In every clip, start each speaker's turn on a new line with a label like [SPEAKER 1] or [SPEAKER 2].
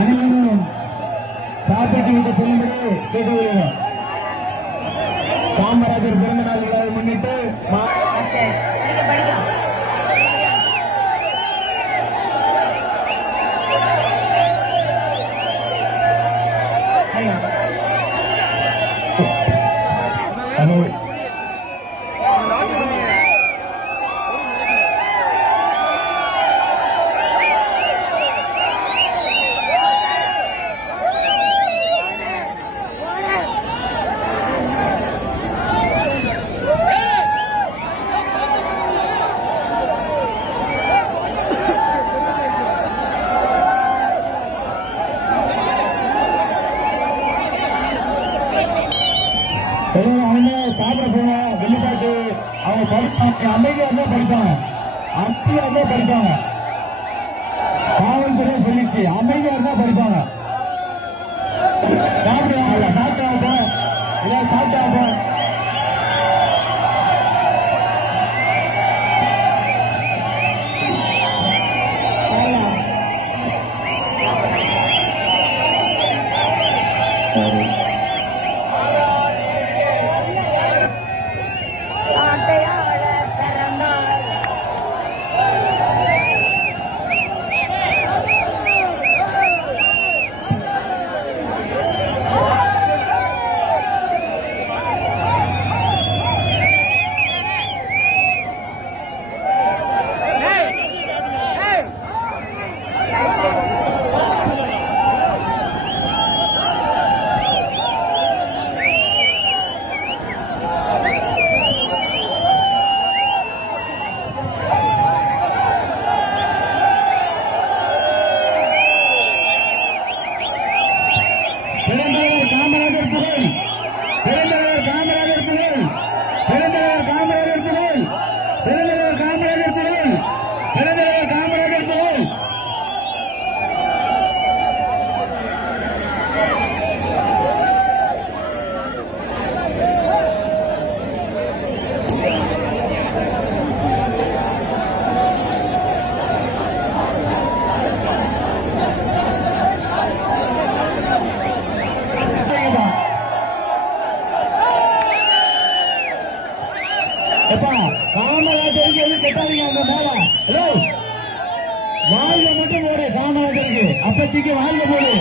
[SPEAKER 1] அனைவரும் சாப்பிட்டு விட்டு செல்லும்படி கேட்டுக்கொள்கிறோம். காமராஜர் பிறந்த நாள் விழாவை முன்னிட்டு மா- அவங்க சாப்பிட போனோம் வெளிப்பாட்டு அவங்க படிப்பாங்க. அமைதியா இருந்தா படிப்பாங்க. அமைதியா இருந்தா படிப்பாங்க. காவல்துறை சொல்லிச்சு அமைதியா இருந்தா படிப்பாங்க. பெருந்தலைவர் காமராஜர் எப்பா காமராஜருக்கு எது கெட்டாதீங்க அந்த மேல. ஹலோ வாழ்க மட்டும் போடு காமராஜருக்கு அப்பச்சிக்கு வாழ்க போடு.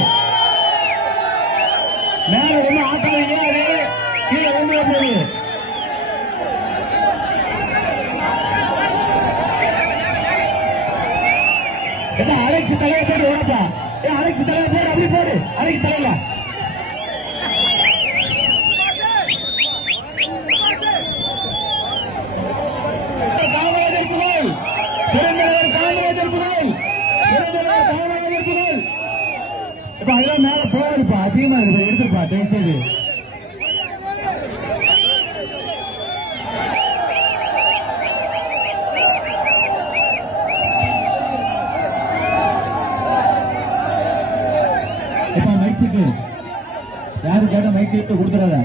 [SPEAKER 1] மேல ஒண்ணு ஆட்டாதீங்க அது கீழே வந்துட போகுது என்ன அரைச்சு தலையை போட்டு ஓடப்பா. ஏ அரைச்சு தலையை போடு அப்படி போடு. அரைச்சு தலையில. இப்ப அதெல்லாம் மேல போகாதுப்பா அசிங்கமா இருக்கு எடுத்துப்பா தயவு இப்ப மைக் செட்டு யாரு கேட்டா மைக் செட்டு கொடுத்துடாத